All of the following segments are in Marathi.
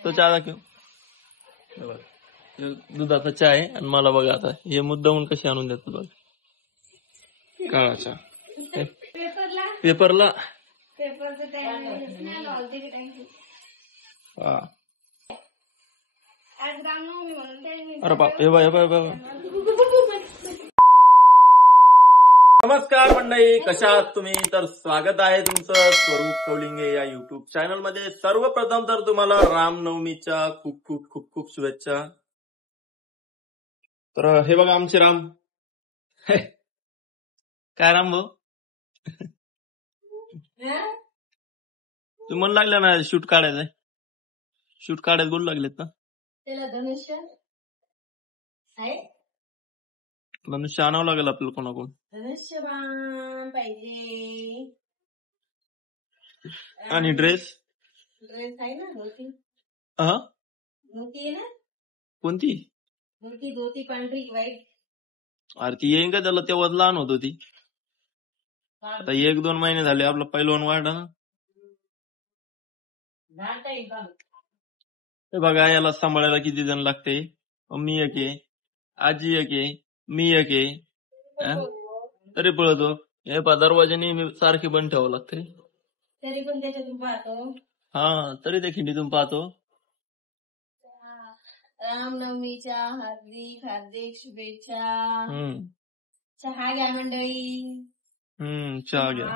तो चहा दाखव. हे बघ, हे दुधाचा चहा आहे आणि मला बघा आता हे मुद्दामून कशी आणून देतात बघ. काळा चहा पेपरला. हा. अरे बाप, हे बघ हे बघ हे बघ. नमस्कार मंडळी, कशा आहात तुम्ही? तर स्वागत आहे तुमचं स्वरूप कौलिंगे या युट्यूब चॅनल मध्ये. सर्वप्रथम तर तुम्हाला रामनवमीच्या खूप खूप खूप खूप शुभेच्छा. तर हे बघा आमचे राम. काय राम भाऊ, तुम्ही मन लागलं ना शूट काढायचंय, शूट काढायला बोलू लागलेत ना. त्याला धनुष्य आहे, मनुष्य आणावं लागेल आपल्याला कोणाकडून. धनुष्यबाण पाहिजे आणि ड्रेस आहे ना, धोती हा धोती आहे ना, कोणती? धोती पांढरी व्हाईट. अरे ती येईन का, त्याला तेव्हा लहान होत होती. आता 1-2 महिने झाले आपला पैलवान वाढला ना. हे बघा याला सांभाळायला किती जण लागते. मी एक आहे, आजी एक आहे, मी एक आहे. तरी पळतो. हे दरवाजे नेहमी सारखे बंद ठेवावं लागते. तरी पण त्याच्यातून पाहतो. हा, तरी ते खिंडीतून पाहतो. रामनवमीच्या हार्दिक हार्दिक शुभेच्छा. चहा घ्या मंडळी. चहा घ्या.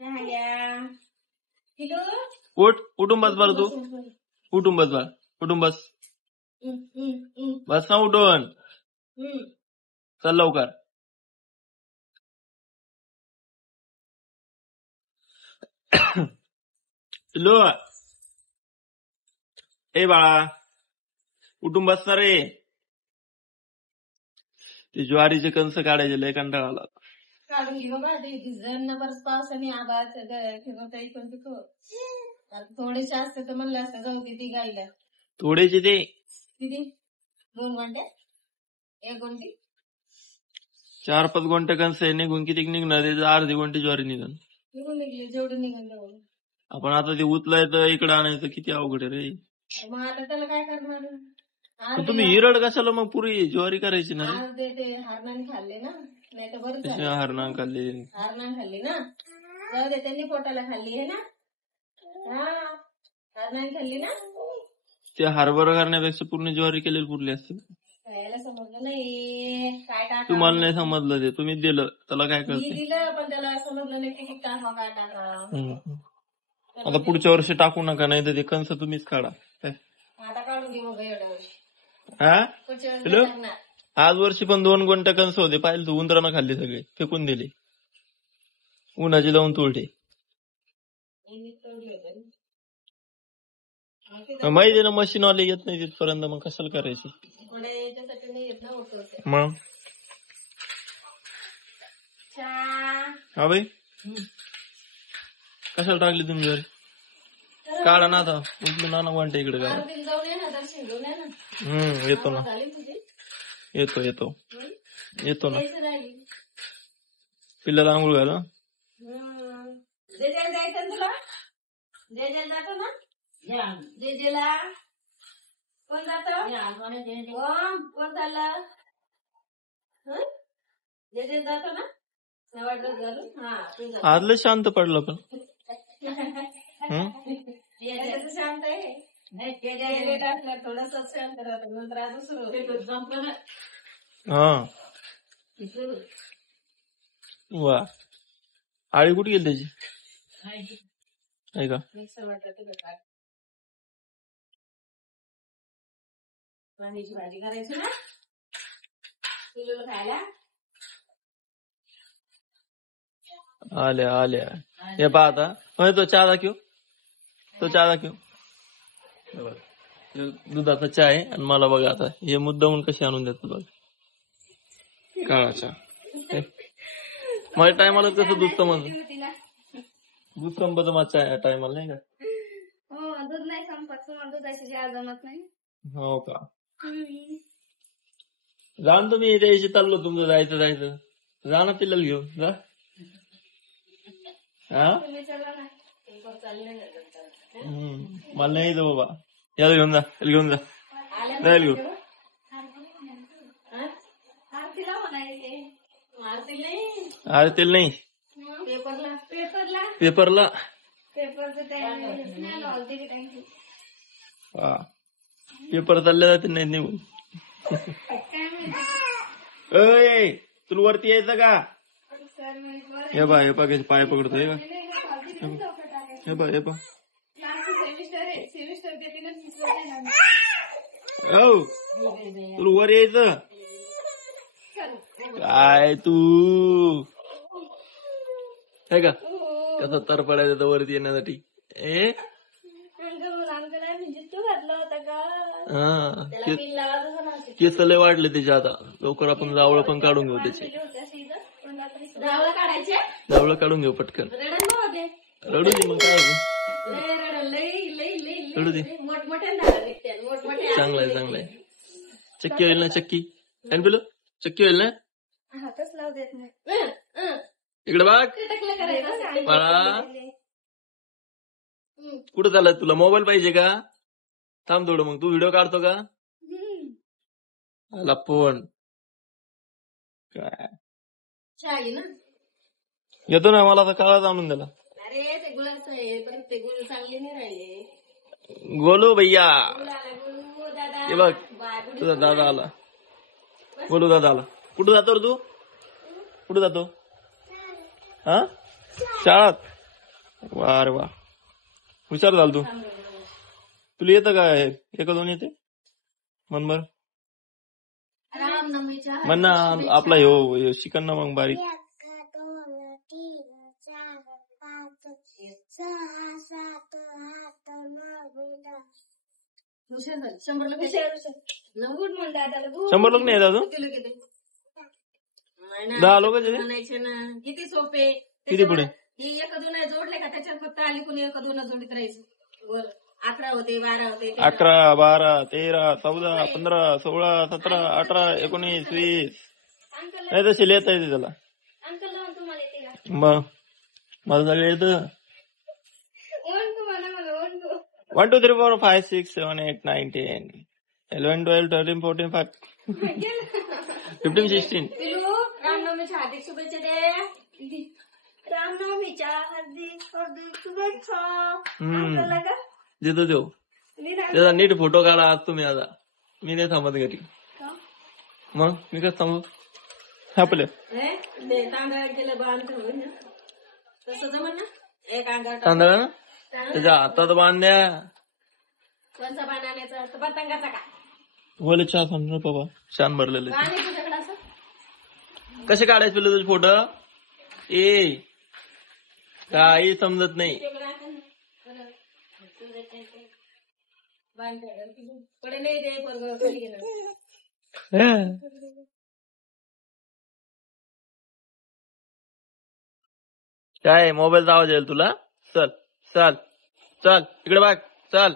चहा घ्या. किलो उठून बस बरं तू. उठून बस बा, उठून बस. बस ना उठून. चल लवकर. लो ए बाळा, उठून बसणार रे. ते ज्वारीचे कंस काढायचे लय कंटाळा आला. काढून घे बाबा, ते भिजणं बरंच पावसाने आबाळाचं ठेवता इकडून तिकडं. थोडेसे असते तर म्हणलं असतं जाऊ दे ती गायला. थोडेचे ते किती 2 घंटे 1 घंटी 4-5 गुंठे कंस आहे. निघून किती निघणार? अर्धी गुंठे ज्वारी निघून निघून निघले, जेवढं निघून तेवढं. आपण आता ते उचलायचं इकडे आणायचं किती अवघड आहे रे. मग आता त्याला काय करणार? तुम्ही हिरड कशाला मग पुरी ज्वारी करायची ना रे. ते हरणाने खाल्ले ना, नाही तर बरं त्याच्या हरणा खाल्ली. हरणाने खाल्ली ना, जाऊ दे, त्यांनी पोटाला खाल्ली आहे ना. हा, हरणाने खाल्ली ना. ते हरभरा करण्यापेक्षा पूर्ण ज्वारी केलेली पुरली असते. यायला समजलं नाही काय टाका. तुम्हाला नाही समजलं, ते तुम्ही दिलं त्याला काय करते. दिलं पण त्याला समजलं नाही किती टाका काय टाका. आता पुढच्या वर्षी टाकू नका, नाही तर ते कंस तुम्हीच काढा. आता काढून घेऊ मग एवढ्या वर्षी. हॅलो, आज वर्षी पण 2 गुंठे कंस होते, पाहिजे तू. उंदरानं खाल्ले सगळे, फेकून दिले. उन्हाचे लावून तोडले. माहिती ना, मशीन वाले येत नाही तिथपर्यंत, मग कशाला करायचं. मग हा बाई, कशाला टाकली तुम्ही घरी? काढा ना आता, उचलून ना वाटतं इकडे. येतो ना, येतो ना. पिल्लाला आंघोळ घाला. जेजेला जायचं तुला? जेजेला जातो ना? जेजेला कोण जातो? कोण चाललं? जेजेला जातो ना? आज लय शांत पडलं पण. शांत आहे. थोडस शांत राहतो, नंतर अजून सुरू होते. हा वा, आळी कुठे गेली त्याची? आहे का? मिक्सर वाटत वांग्याची भाजी करायची ना पिल्लूला खायला. आल्या हे पहा आता. तो चहा दाखव, तो चहा दाखव. दुधाचा चहा आहे आणि मला बघा आता हे मुद्दामून कशी आणून देतात बघ. काळा चहा. माझ्या टायमाला कसं दूध संपत माझ्या टायमाला, नाही का? दूध नाही संपत, दुधाची चहा जमत नाही. हो का? जाण तुम्ही द्यायची चाललो, तुमचं जायचं जा ना पिल्लाला घेऊन जा. हा तुम्ही चला ना पेपर चालले ना. मला नाही येतं बाबा. याला घेऊन जा, घेऊन जा, जाईल घेऊन. आरतीला म्हणायचे आरती नाही अरे तेल नाही पेपरला पेपरला पेपरला. पेपरचं हा पेपर चालले जाते नाही निघून. काय माहिती अय तुला वरती यायचं का? सर म्हणजे हे बा हे कसे पाय पकडतोय का? हे बा सेमिस्टर आहे सेमिस्टर औ तुला वर यायचं काय तू हे का कसं तर पडायचं तर वरती येण्यासाठी. ए म्हणजे तू घातला होता का हा त्याला पिन लावा तसं नव्हतं. केस लय वाढले त्याचे आता. लवकर आपण जावळं पण काढून घेऊ त्याचे. जावळं काढायचे जावळं काढून घेऊ पटकन. रडण होते रडू दे मग काय होतं. लय रडण लई लई लई रडू दे. मोठमोठ्या झालं निघते मोठमोठ्या चांगलंय चांगलंय. चक्की होईल ना चक्की काय पिलो चक्की होईल ना. हातच लावू देत नाही. इकडे बघ टकलं करायचं बाळा. कुठं चाललाय तुला मोबाईल पाहिजे का? थांब थोडं मग तू व्हिडिओ काढतो का? आला फोन काय चाय ना येतो ना मला आता काळाच आणून दिला. अरे ते गुलाच आहे पण ते गुल चांगले नाही राहिले. गोलू भैया गुलू दादा हे बघ तुझा दादा आला. गोलू दादा आला. कुठं जातो रे तू? कुठं जातो? हा शाळात. वा रे वा हुशार झाल तू. तुला येतं काय एक दोन येते मन बर रामनवमीच्या म्हण ना आपला ह्यो शिकन ना मग बारीक. 1 2 3 4 5 6 7 8 9 हुशार झाली 100 लोक नव्वद म्हणून दादाला 100 लोक नाही येत अजून. किती 10 लोक म्हणायचे ना किती सोपे. किती पुढे हे एक दोन जोडले का त्याच्यात फक्त आली कोणी एक दोन जोडीत राहायचं वर 11 होते 12 होते 11 12 13 14 15 16 17 18 19 20 नाही तसे लिहिता येते त्याला. अंकल लावून तुम्हाला येते का मग मला सगळं येतं. 1 2 म्हणा मला 1 2 1 2 3 4 5 6 7 8 9 10 11 12 13 14 15 16. पिलू रामनवमीच्या हार्दिक शुभेच्छा दे. रामनवमीच्या हार्दिक हार्दिक शुभेच्छा. अंकलला का देतो देऊ त्याचा नीट फोटो काढा आज तुम्ही. आता मी नाही थांबत घरी. मग मी कसं थांबू आपलं तांदळा केलं बांध तसं जमन ना एक अंगावर तांदळा ना त्याच्या हातात बांध्या. कोणचा बाण आणायचा तर पतंगाचा का बोले चहा सांग बाबा छान भरलेले. बाण आहे तुझ्याकडे असं कसे काढायचे तुला तुझे फोटो? ए काही समजत नाही. पडे नाही ते पण खाली गेलं. काय मोबाईलचा आवाज येईल तुला? चल चल चल इकडे बघ. चल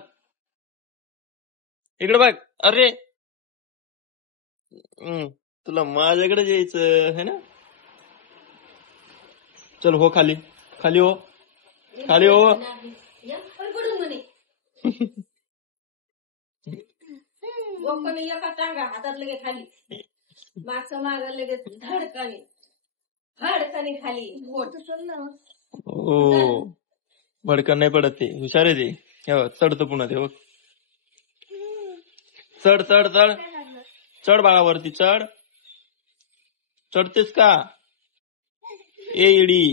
इकडे बघ. अरे तुला माझ्याकडे यायचं है ना. चल हो खाली खाली हो खाली हो. पडून म्हणे गोपनी एका टांगा हातात लगेच खाली मागचं माग लगेच धडकाने धडकाने खाली बोट. हो भडकन नाही पडत ते. हुशार आहे ते. चढतो पुन्हा ते बघ. चढ चढ चढ चढ बाळावरती चढ. चढतेस का? ए इडी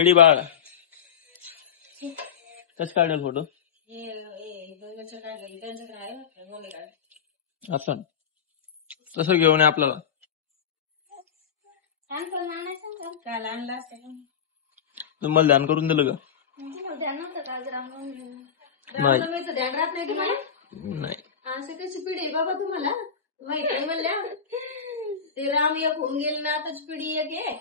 इडी बाळ कस काढेल फोटो? असं तसं घेऊन ये आपल्याला. काल आणला असं तुम्हाला ध्यान करून दिलं का? ध्यान नव्हतं का आज रामनवमीचं नाही ध्यान राहत नाही तुम्हाला? नाही असं कशी पिढी आहे बाबा तुम्हाला माहित नाही म्हणल्या. ते राम एक होऊन गेले ना आताच पिढी एक आहे.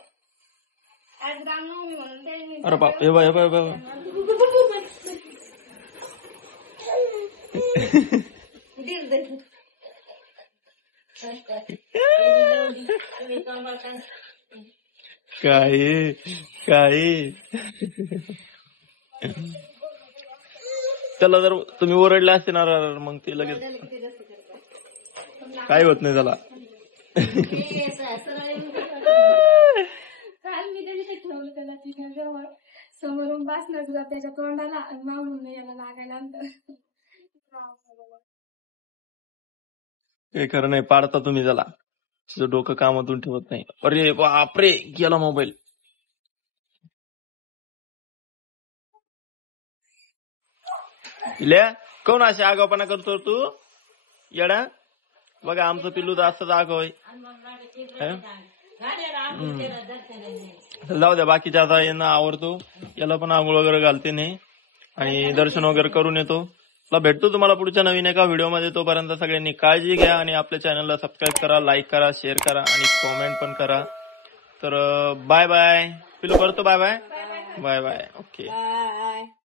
आज रामनवमी म्हणून अरे बाप. हे बा हे बा हे बा. काही काही त्याला जर तुम्ही ओरडले असते ना मग ते लगेच काही होत नाही त्याला. काल मी त्याच्या ठेवलं त्याला तिथे जवळ समोरून बसला सुद्धा त्याच्या तोंडाला आणि मागून याला लागायला अंतर. काही खरं नाही, पाडता तुम्ही त्याला. तुझं डोकं कामातून ठेवत नाही. अरे बापरे, गेला मोबाईल. इल्या कोण अशी आगावपणा करतो तू येडा? बघा आमचं पिल्लू तर असंच आगाव आहे. जाऊ द्या, बाकीच्या आता यांना आवडतो. याला पण आंघोळ वगैरे घालते नाही आणि दर्शन वगैरे करून येतो. भेटतो तुम्हाला पुढच्या नवीन एका व्हिडिओमध्ये. तोपर्यंत सगळ्यांनी काळजी घ्या आणि आपल्या चॅनलला सबस्क्राईब करा, लाईक करा, शेअर करा आणि कॉमेंट पण करा. तर बाय बाय. पिल्लू करतो bye bye. Bye bye. Okay. Bye.